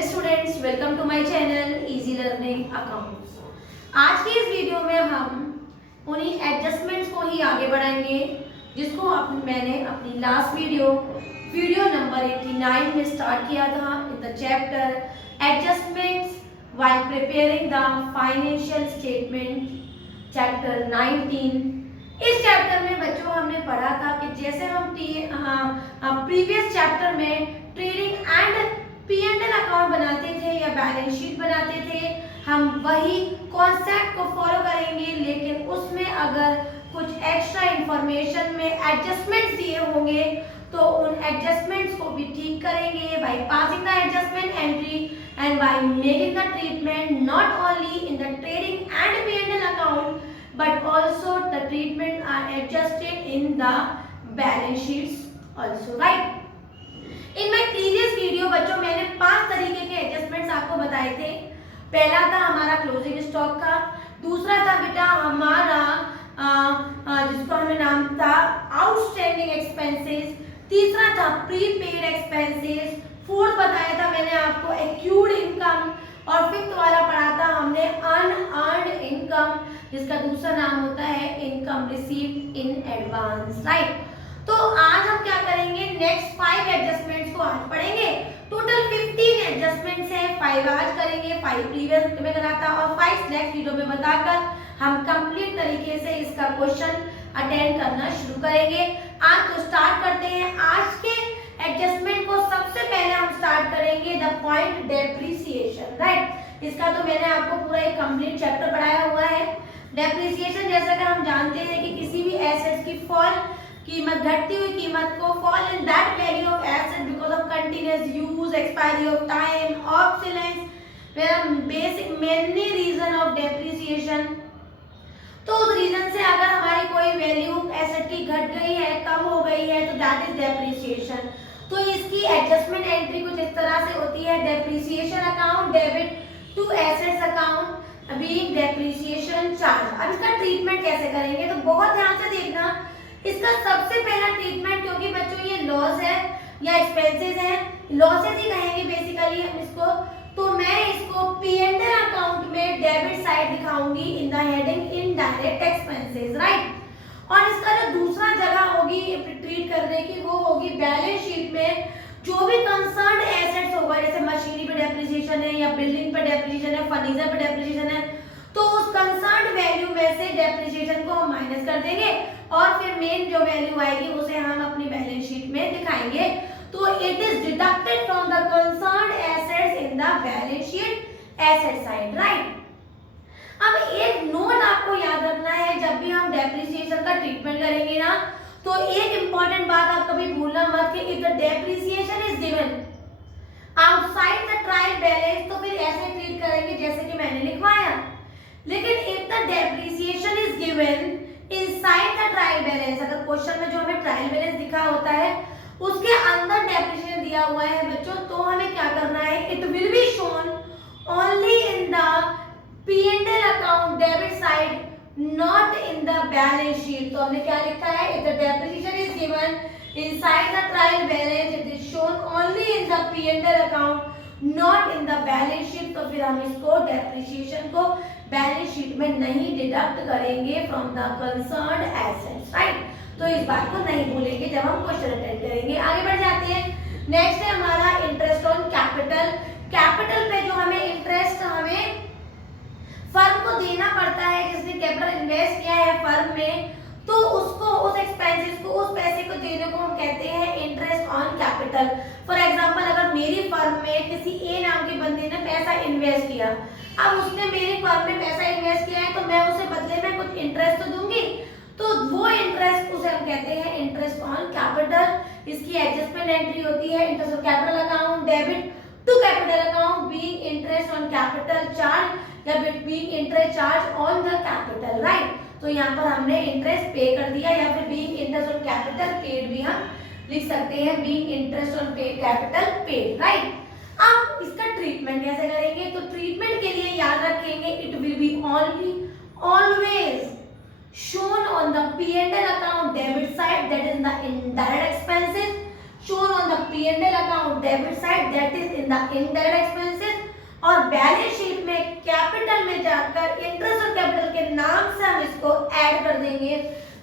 Hello students, welcome to my channel easy learning accounts. आज की इस वीडियो में हम उन्हीं एडजस्टमेंट्स को ही आगे बढ़ाएंगे जिसको मैंने अपनी लास्ट वीडियो नंबर 89 में स्टार्ट किया था in the chapter adjustments while preparing the financial statement, chapter 19। इस चैप्टर में बच्चों हमने पढ़ा था कि जैसे हम प्रीवियस चैप्टर में ट्रेडिंग एंड P&L अकाउंट बनाते थे या बैलेंस शीट बनाते थे, हम वही कॉन्सेप्ट को फॉलो करेंगे, लेकिन उसमें अगर कुछ एक्स्ट्रा इंफॉर्मेशन में एडजस्टमेंट्स दिए होंगे तो उन एडजस्टमेंट्स को भी ठीक करेंगे by passing the adjustment entry and by making the treatment not only in the trading and P&L account but also the treatment are adjusted in the balance sheets also, right. In my previous video बच्चों मैंने 5 तरीके के adjustments आपको बताए थे। पहला था हमारा क्लोजिंग स्टॉक का, दूसरा था बेटा हमारा जिसको हमें नाम था आउटस्टैंडिंग एक्सपेंसेस, तीसरा था प्रीपेड एक्सपेंसेस, फोर्थ बताया था मैंने आपको एक्यूर्ड इनकम, और फिफ्थ वाला पढ़ा था हमने अनअर्न्ड इनकम जिसका दूसरा नाम होता है income received in advance, right. तो आज हम क्या करेंगे, नेक्स्ट 5 एडजस्टमेंट्स को आज पढ़ेंगे। टोटल 15 एडजस्टमेंट्स हैं, 5 आज करेंगे, 5 प्रीवियस में करा था और 5 नेक्स्ट वीडियो में बताकर हम कंप्लीट तरीके से इसका क्वेश्चन अटेंड करना शुरू करेंगे। आज तो स्टार्ट करते हैं आज के एडजस्टमेंट को। सबसे पहले हम स्टार्ट करेंगे द पॉइंट डेप्रिसिएशन, राइट। इसका तो मैंने आपको पूरा एक कंप्लीट चैप्टर पढ़ाया हुआ है। डेप्रिसिएशन जैसा कि हम जानते हैं कि किसी भी एसेट की कीमत, घटती हुई कीमत को fall in that value of asset because of continuous use, expiry of time, obsolescence, where basic many reason of depreciation. तो उस रीजन से अगर हमारी कोई वैल्यू एसेट की घट गई है, कम हो गई है, तो दैट इज डेप्रिसिएशन। तो इसकी एडजस्टमेंट एंट्री कुछ इस तरह से होती है, depreciation account debit to assets account being depreciation charge. अब इसका ट्रीटमेंट कैसे करेंगे, तो बहुत ध्यान से देखना। इसका सबसे पहला ट्रीटमेंट, क्योंकि बच्चों ये लॉस है या एक्सपेंसेस है, लॉसेस ही कहेंगे बेसिकली हम इसको, तो मैं इसको P&L अकाउंट में डेबिट साइड दिखाऊंगी in the heading indirect expenses, right. और इसका जो दूसरा जगह होगी ट्रीट करने की वो होगी बैलेंस शीट में। जो भी कंसर्न्ड एसेट्स होगा, जैसे मशीनरी पे डेप्रिसिएशन है या बिल्डिंग पे डेप्रिसिएशन है, फर्नीचर पे डेप्रिसिएशन है, तो उस कंसर्न्ड वैल्यू में से डेप्रिसिएशन को हम माइनस कर देंगे और फिर मेन जो वैल्यू आएगी उसे हम अपनी बैलेंस शीट में दिखाएंगे। तो it is deducted from the concerned assets in the balance sheet asset side, right. अब एक नोट आपको याद रखना है, जब भी हम डेप्रिसिएशन का ट्रीटमेंट करेंगे ना, तो एक इंपॉर्टेंट बात आप कभी भूलना मत कि if the depreciation is given outside the trial balance, तो फिर ऐसे ट्रीट करेंगे जैसे कि मैंने लिखवाया। लेकिन if the depreciation is given inside the trial balance, अगर क्वेश्चन में जो हमें ट्रायल बैलेंस दिखा होता है उसके अंदर डेप्रिसिएशन दिया हुआ है बच्चों, तो हमें क्या करना है, it will be shown only in the P&L account debit side, not in the balance sheet. तो हमने क्या लिखा है, if the depreciation is given inside the trial balance it is shown only in the P&L account not in the balance sheet. तो फिर हम इसको depreciation को बैलेंस शीट में नहीं डिडक्ट करेंगे from the concerned assets, right. तो इस बात को नहीं भूलेंगे जब हम क्वेश्चन अटेंड करेंगे। आगे बढ़ जाते हैं। नेक्स्ट है हमारा इंटरेस्ट ऑन कैपिटल। कैपिटल पे जो हमें इंटरेस्ट हमें फर्म को देना पड़ता है, जिसने कैपिटल इन्वेस्ट किया है फर्म में, तो उसको उस एक्सपेंसेस को, उस पैसे को देने को हम कहते हैं interest on capital. For example, अगर मेरी फर्म में किसी ए नाम के बंदे ने पैसा इन्वेस्ट किया, अब उसने मेरी फर्म में पैसा इन्वेस्ट किया है, तो मैं उसे बदले में कुछ इंटरेस्ट तो दूंगी, तो वो इंटरेस्ट उसे हम कहते हैं इंटरेस्ट ऑन कैपिटल। इसकी एडजस्टमेंट एंट्री होती है interest on capital account debit to capital account being interest on capital charge या being interest charge on the capital, right. तो यहाँ पर हमने इंटरेस्ट पे कर दिया, या फिर being interest on capital paid भी हम लिख सकते हैं, being interest on paid capital paid, right. अब इसका ट्रीटमेंट कैसे करेंगे, तो ट्रीटमेंट के लिए याद रखेंगे it will B only always shown on the P&L account debit side, that is in the indirect expenses, shown on the P&L account debit side, that is in the indirect expenses, और balance sheet में capital में जाकर interest और capital के नाम से हम इसको ऐड कर देंगे,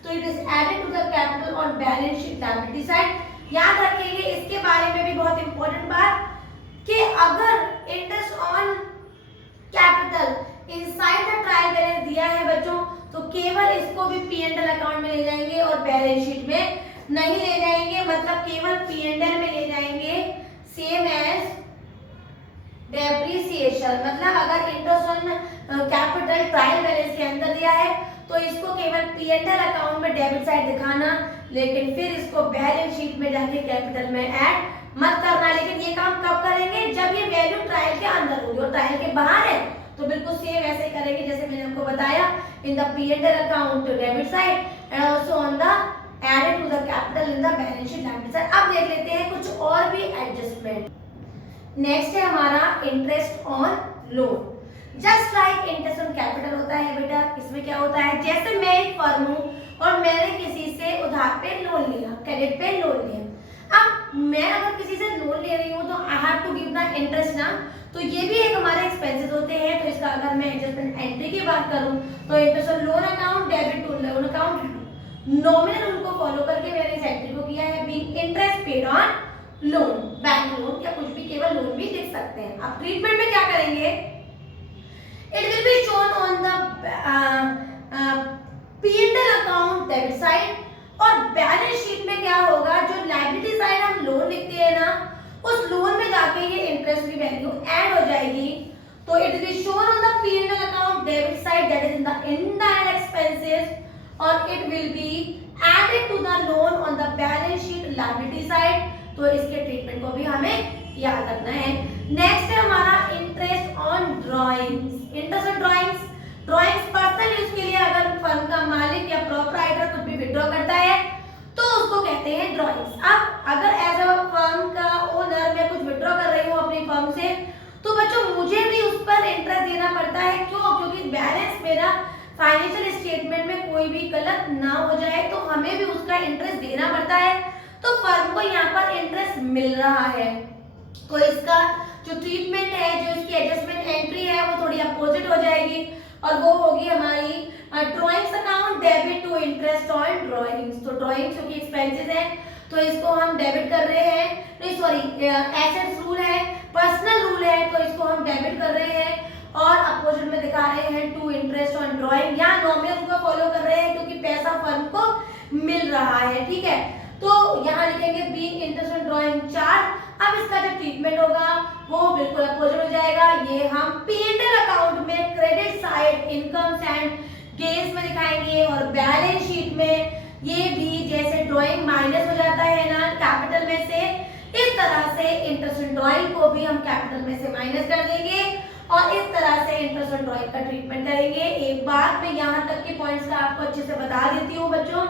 तो it is added to the capital on balance sheet liability side. याद रखेंगे इसके बारे में भी बहुत इंपॉर्टेंट बात कि अगर interest on capital inside the trial balance दिया है बच्चों, तो केवल इसको भी P&L अकाउंट में ले जाएंगे और बैलेंस शीट में नहीं ले जाएंगे, मतलब केवल P&L में ले जाएंगे, सेम एज डेप्रिसिएशन। मतलब अगर interest on capital trial balance के अंदर दिया है तो इसको केवल P&L अकाउंट में डेबिट साइड दिखाना, लेकिन फिर इसको बैलेंस शीट में जाके कैपिटल में ऐड मत करना। लेकिन ये काम कब करेंगे, जब ये वैल्यू ट्रायल के अंदर होगी, और ट्रायल के बाहर है तो बिल्कुल सेम ऐसे करेंगे जैसे मैंने आपको बताया, in the P&L account debit side and also on the added to the capital in the balance sheet liability side. अब देख लेते हैं कुछ और भी एडजस्टमेंट। नेक्स्ट है हमारा interest on loan. Just like interest on capital होता है बेटा, इसमें क्या होता है, जैसे मैं एक फर्म हूँ और मैंने किसी से उधार पे लोन लिया, क्रेडिट पे लोन लिया। अब मैं अगर किसी से लोन ले रही हूँ तो I have to give the interest ना, तो ये भी एक हमारे एक्सपेंसेस होते हैं। तो इसका अगर मैं एडजस्टमेंट एंट्री की बात करूँ तो interest on loan account debit to loan account, nominal rule को फॉलो करके मैंने इस एंट्री को किया है, being interest paid on loan, bank loan या कुछ भी, केवल लोन भी लिख सकते हैं। अब ट्रीटमेंट में क्या करेंगे, it will be shown on the P&L account debit side, और बैलेंस शीट में क्या होगा, जो लायबिलिटी साइड हम लोन लिखते हैं ना, उस लोन में जाके ये इंटरेस्ट की वैल्यू ऐड हो जाएगी। तो it will be shown on the P&L account debit side, that is in the indirect expenses, और it will be added to the loan on the balance sheet liability side. तो इसके treatment को भी हमें याद रखना है। नेक्स्ट है हमारा interest on drawings. Interest on drawings, drawings personal use के लिए अगर फर्म का मालिक या प्रोप्राइटर कुछ भी विड्रॉ करता है तो उसको कहते हैं ड्राइंग्स। अब अगर एज अ फर्म का ओनर मैं कुछ विड्रॉ कर रही हूँ अपनी फर्म से, तो बच्चों मुझे भी उस पर इंटरेस्ट देना पड़ता है। क्यों, क्योंकि बैलेंस मेरा फाइनेंशियल स्टेटमेंट में कोई भी गलत ना हो जाए, तो हमें भी उसका इंटरेस्ट देना पड़ता है। तो फर्म को यहाँ पर इंटरेस्ट मिल रहा है, तो इसका जो ट्रीटमेंट है, जो इसकी एडजस्टमेंट एंट्री है, वो थोड़ी अपोजिट हो जाएगी, और वो होगी हमारी drawings account debit to interest on drawings. तो ड्राइंग्स जो कि एक्सपेंसेस है, तो इसको हम डेबिट कर रहे हैं, नहीं सॉरी, एसेट्स रूल है, पर्सनल रूल है, तो इसको हम डेबिट कर रहे हैं, और अपोजिट में दिखा रहे हैं टू इंटरेस्ट ऑन ड्राइंग। यहाँ नॉमिनल को फॉलो कर रहे हैं क्योंकि पैसा फर्म को मिल रहा है, ठीक है। तो यहाँ लिखेंगे being interest on drawing charge. अब इसका जो ट्रीटमेंट होगा वो बिल्कुल अपोजिट हो जाएगा। ये हम P&L अकाउंट में credit side incomes and gains में दिखाएंगे, और बैलेंस शीट में ये भी जैसे ड्राइंग माइनस हो जाता है ना कैपिटल में से, इस तरह से इंटरेस्ट ऑन ड्राइंग को भी हम कैपिटल में से माइनस कर देंगे, और इस तरह से इंटरेस्ट ऑन ड्राइंग का ट्रीटमेंट करेंगे। एक बात मैं यहाँ तक के पॉइंट्स का आपको अच्छे से बता देती हूँ बच्चों,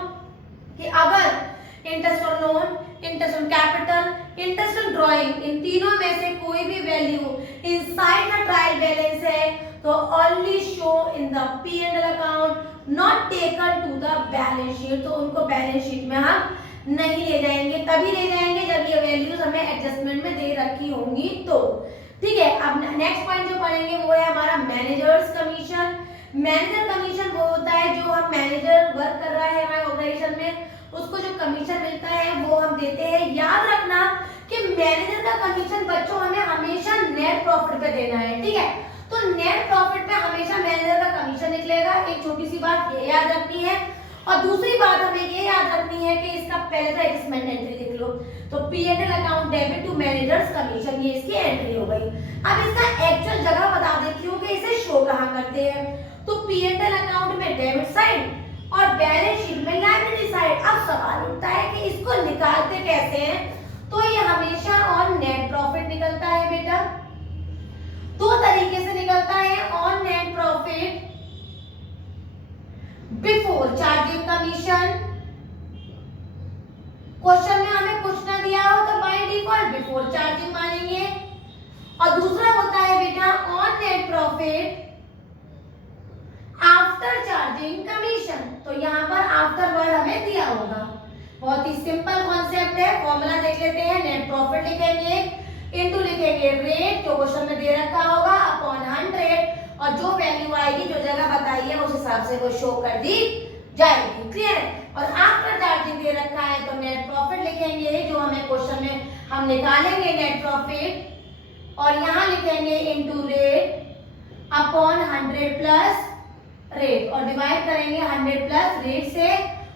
कि अगर interest on loan, interest on capital, interest on drawing, इन तीनों में से कोई भी value inside the trial balance है तो only show in the P&L account, not taken to the balance sheet. तो उनको बैलेंस शीट में हम नहीं ले जाएंगे, तभी ले जाएंगे जब ये वैल्यूज हमें एडजस्टमेंट में दे रखी होंगी तो, ठीक है। अब नेक्स्ट पॉइंट जो पढ़ेंगे वो है हमारा मैनेजर्स कमीशन। मैनेजर कमीशन वो होता है जो हम मैनेजर वर्क कर रहा है हमारे ऑर्गेनाइजेशन में, उसको जो कमीशन मिलता है वो हम देते हैं। याद रखना कि मैनेजर का कमीशन बच्चों हमें हमेशा नेट प्रॉफिट पे देना है, ठीक है। तो नेट प्रॉफिट पे हमेशा मैनेजर का कमीशन निकलेगा। एक छोटी सी बात ये याद रखनी है, और दूसरी बात हमें ये याद रखनी है कि इसका पहले का एडजस्टमेंट एंट्री लिख लो। तो P&L account debit to manager's commission, ये इसकी एंट्री हो गई। अब इसका एक्चुअल जगह बता देती हूँ कि इसे शो कहाँ करते हैं। तो P&L अकाउंट में डेबिट साइड और बैलेंस शीट में लायबिलिटी साइड। अब सवाल उठता है कि इसको निकालते कैसे हैं, तो ये हमेशा ऑन नेट प्रॉफिट निकलता है बेटा। दो तरीके से निकलता है, on net profit before charging commission. Question में हमें कुछ ना दिया हो तो बाय डिफॉल्ट बिफोर चार्जिंग मानेंगे, और दूसरा होता है बेटा on net profit after charging commission. तो यहाँ पर आफ्टर वर्ड हमें दिया होगा। बहुत ही सिंपल कॉन्सेप्ट है, फॉर्मूला देख लेते हैं। नेट प्रॉफिट लिखेंगे, इनटू लिखेंगे रेट जो क्वेश्चन में दे रखा होगा और जो वैल्यू आएगी, जो जगह बताई है, उस हिसाब से वो शो कर दी जाएगी। क्लियर है? और आफ्टर चार्जिंग दे रखा है तो नेट प्रॉफिट लिखेंगे, जो हमें क्वेश्चन में हम निकालेंगे नेट प्रॉफिट, और यहाँ लिखेंगे into rate upon 100 plus rate, और डिवाइड करेंगे 100 प्लस रेट से,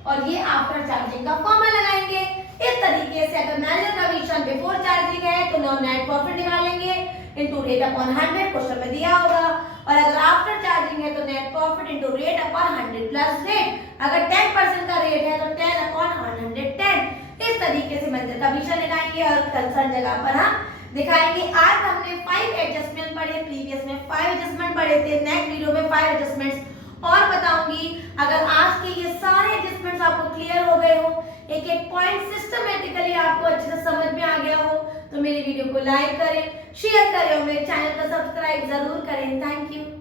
और ये आफ्टर चार्जिंग का फॉर्मूला लगाएंगे। इस तरीके से अगर मैनुअल कमीशन बिफोर चार्जिंग है तो नेट प्रॉफिट निकालेंगे इनटू रेट अपॉन 100, क्वेश्चन में दिया होगा, और अगर आफ्टर चार्जिंग है तो net profit into rate upon 100 plus rate. अगर 10% का रेट है तो 10 अपॉन 110। इस तरीके से मैनुअल कमीशन निकालेंगे और कंसर्न जगह पर हम दिखाएंगे। आज हमने 5 एडजस्टमेंट पढ़े, प्रीवियस में 5 एडजस्टमेंट पढ़े थे, नेक्स्ट वीडियो में 5 एडजस्टमेंट्स और बताऊंगी। अगर आज के ये सारे एडजस्टमेंट्स आपको क्लियर हो गए हो, एक एक पॉइंट सिस्टमेटिकली आपको अच्छे से समझ में आ गया हो, तो मेरी वीडियो को लाइक करें, शेयर करें और मेरे चैनल को सब्सक्राइब जरूर करें। Thank you.